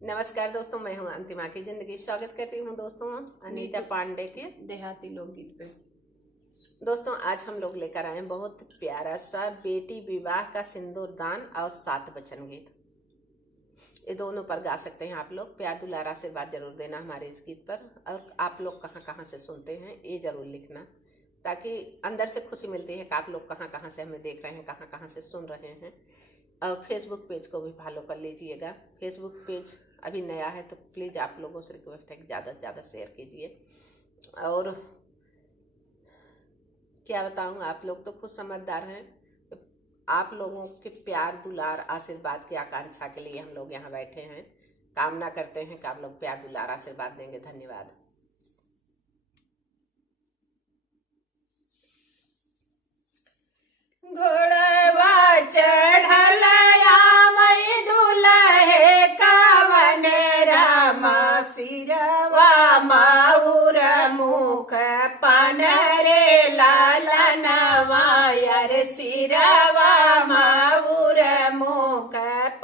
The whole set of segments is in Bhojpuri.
नमस्कार दोस्तों, मैं हूं अंतिमा की जिंदगी। स्वागत करती हूं दोस्तों अनीता पांडे के देहाती लोकगीत पे। दोस्तों आज हम लोग लेकर आए हैं बहुत प्यारा सा बेटी विवाह का सिंदूर दान और 7 वचन गीत। ये दोनों पर गा सकते हैं आप लोग। प्यार दुलार आशीर्वाद जरूर देना हमारे इस गीत पर। और आप लोग कहाँ कहाँ से सुनते हैं ये जरूर लिखना, ताकि अंदर से खुशी मिलती है कि आप लोग कहाँ कहाँ से हमें देख रहे हैं, कहाँ कहाँ से सुन रहे हैं। और फेसबुक पेज को भी फॉलो कर लीजिएगा। फेसबुक पेज अभी नया है तो प्लीज़ आप लोगों से रिक्वेस्ट है कि ज़्यादा से ज़्यादा शेयर कीजिए। और क्या बताऊँ, आप लोग तो खुद समझदार हैं। आप लोगों के प्यार दुलार आशीर्वाद की आकांक्षा के लिए हम लोग यहाँ बैठे हैं। कामना करते हैं कि आप लोग प्यार दुलार आशीर्वाद देंगे। धन्यवाद। घोड़वा चढ़ल आमई दुल्हे कवन रामा सिरवा माउर मुख पनरे लालनवा यार सिरवा माउर मुख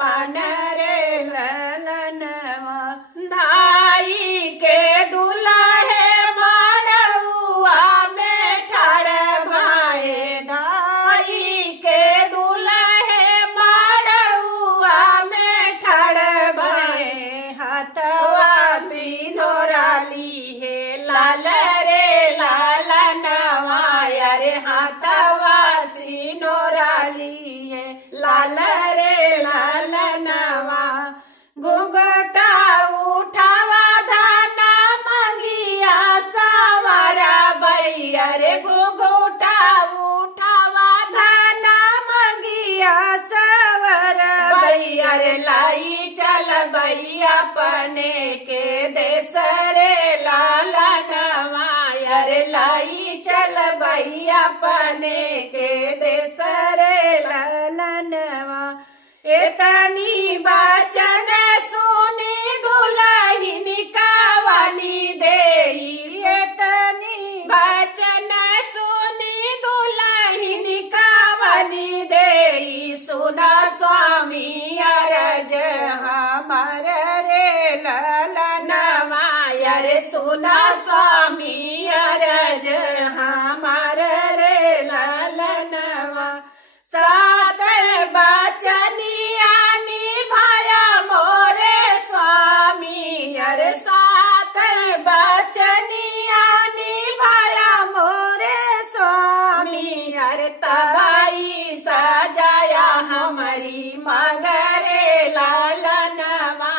पनरे लालनवा धाई के दुल्हे मानवा में ठाड़ भाई धाई के दुल्हे मानवा में ठाड़ भाई हाथवा सिनोराली है लाल रे लालनवा यारे हाथवा सिनोराली है लाल रे लालनवा घुंघटा उठावा धाना मंगिया सवारा बैया रे घुंघटा उठावा धाना मंगिया सवारा बैया रे लाई चल बैया पने के देश रे लालनवा यारे लाई चल बैया पने के देश रे लालनवा एतनी बचन सुनी दुल्हिन कावनी देई एतनी बचन सुनी दुल्हिन कावनी देई सुना स्वामी अरज हमर रे लालनवा यारे सुना स्वामी अरज हमर रे लालनवा सात बचनिया निभाया मोरे स्वामी अरे सात बचनिया निभाया मोरे स्वामी अरे तबाई सजाया हमारी मगरे लालनवा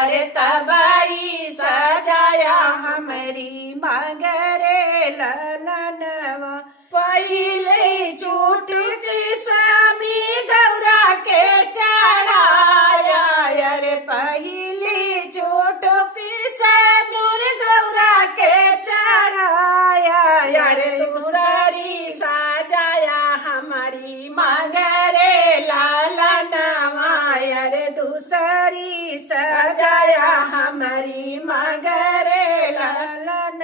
अरे तबाई सजाया हमारी मगरे लालनवा पहिले चुटकी स्वामी गौरा के चढ़ाया अरे पहली चुटकी सदुर गौरा के चढ़ाया अरे दूसरी सजाया हमारी मगरे लालनवा अरे दूसरी सजाया हमारी मगरे लालन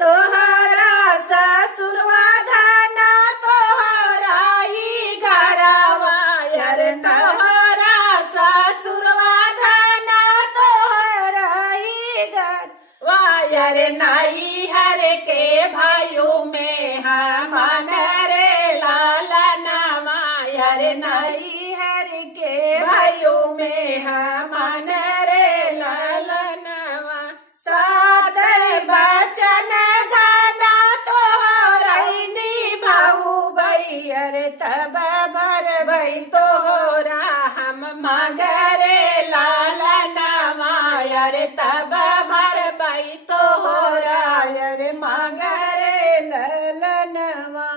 तोहरा ससुरवा धना तोहरा ही घरवा यार तोहरा ससुरवा धना तोहरा ही घरवा यार नाई हर के भाइयों में हमन रे लालनवा यार नाई हर के भाइयों में हमन रे लालनवा सात बचन धना तोहरैनी भाऊ बैयर तब भर भई तोहरा हम मगरे लालनवा यार तब भर भई तोहरा यार मगरे लालनवा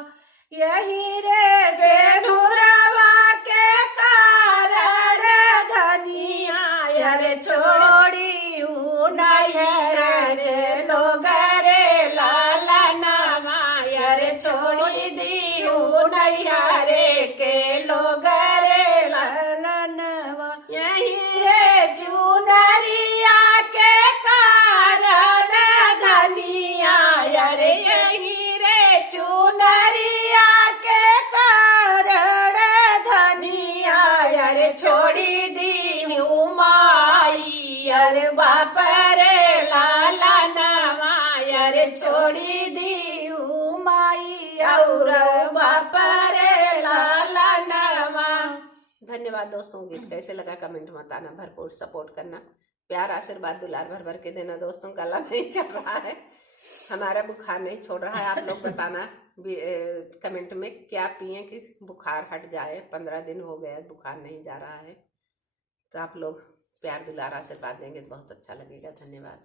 यही रे से धुरवा के कारण धनिया यार छोड़ी नयर रे लोग रे लालनवा यार छोड़ी दियो नैयारे के लोग रे लालनवा यही रे चुनरिया के कारण धनिया यार यही रे चुनरिया के कारण धनिया यार छोड़ी दी माई अरे बाप रे लाला नवा अरे छोड़ी दी माई और बाप रे लाला नवा। धन्यवाद दोस्तों। गीत कैसे लगा कमेंट में बताना, भरपूर सपोर्ट करना, प्यार आशीर्वाद दुलार भर भर के देना दोस्तों। गला नहीं चल रहा है, हमारा बुखार नहीं छोड़ रहा है। आप लोग बताना कमेंट में क्या पिए कि बुखार हट जाए। 15 दिन हो गया बुखार नहीं जा रहा है, तो आप लोग प्यार दुलार आशीर्वाद देंगे तो बहुत अच्छा लगेगा। धन्यवाद।